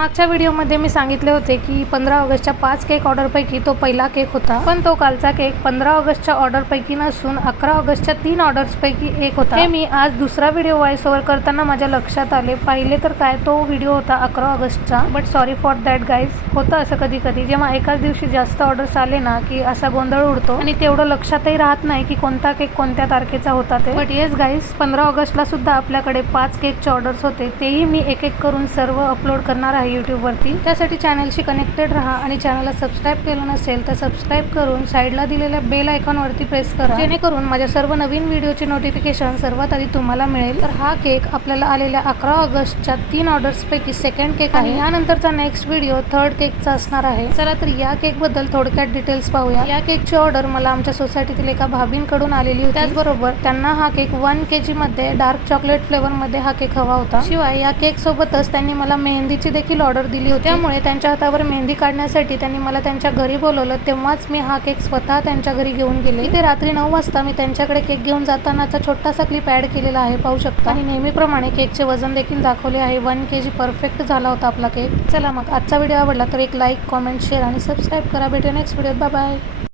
मागच्या व्हिडिओमध्ये मी सांगितले होते की 15 ऑगस्टच्या 5 केक ऑर्डरपैकी तो पहिला केक होता, पण तो कालचा केक 15 ऑगस्टच्या ऑर्डरपैकी नसून 11 ऑगस्टच्या 3 ऑर्डर्सपैकी एक होता। हे मी आज दुसरा व्हिडिओ व्हॉइस ओव्हर करताना माझ्या लक्षात आले। पाहिले तर काय तो व्हिडिओ होता 11 ऑगस्टचा, but sorry for that guys. होतं असं कधी कधी जेव्हा एकाच दिवशी जास्त ऑर्डर्स आले ना की असा गोंधळ उडतो आणि तेवढं लक्षातही राहत नाही की कोणता केक कोणत्या तारखेचा होता ते। बट येस गाईज, 15 ऑगस्टला सुद्धा आपल्याकडे 5 केकचे ऑर्डर्स होते, तेही मी एक एक करून सर्व अपलोड करणार आहे यूट्यूब वरती। त्यासाठी चॅनलशी कनेक्टेड राहा आणि चॅनलला सबस्क्राईब केलं नसेल तर सबस्क्राईब करून साईडला दिलेल्या बेल आयकॉन वरती प्रेस करा, जेणेकरून माझ्या सर्व नवीन व्हिडिओचे नोटिफिकेशन सर्वात आधी तुम्हाला मिळेल। तर हा केक आपल्याला आलेल्या 11 ऑगस्टच्या 3 ऑर्डर्स पैकी सेकंड केक आहे। यानंतरचा नेक्स्ट व्हिडिओ थर्ड केकचा असणार आहे। चला तर या केक बद्दल थोडक्यात डिटेल्स पाहूया। या केकची ऑर्डर मला आमच्या सोसायटीतील एका भाभींकडून आलेली होती। त्याचबरोबर त्यांना हा केक 1 kg मध्ये डार्क चॉकलेट फ्लेवर मध्ये हा केक हवा होता। शिवाय या केक सोबतच त्यांनी मला मेहंदीची देखील ऑर्डर दिली होती, त्यामुळे त्यांच्या हातावर मेहंदी काढण्यासाठी त्यांनी मला त्यांच्या घरी बोलवलं। तेव्हाच मी हा केक स्वतः त्यांच्या घरी घेऊन गेले। इथे रात्री 9 वाजता मी त्यांच्याकडे केक घेऊन जातानाचा छोटासा क्लिप ऍड केलेला आहे, पाहू शकता। आणि नेहमीप्रमाणे केकचे वजन देखील दाखवले आहे। 1 kg परफेक्ट झाला होता आपला केक। चला मग आजचा व्हिडिओ आवडला तर एक लाईक, कॉमेंट, शेअर आणि सबस्क्राईब करा। भेटूया नेक्स्ट व्हिडिओत। Bye bye.